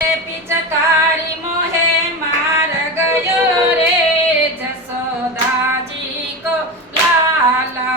પિચકારી મોહે માર ગયો રે જસોદાજી કો લાલા.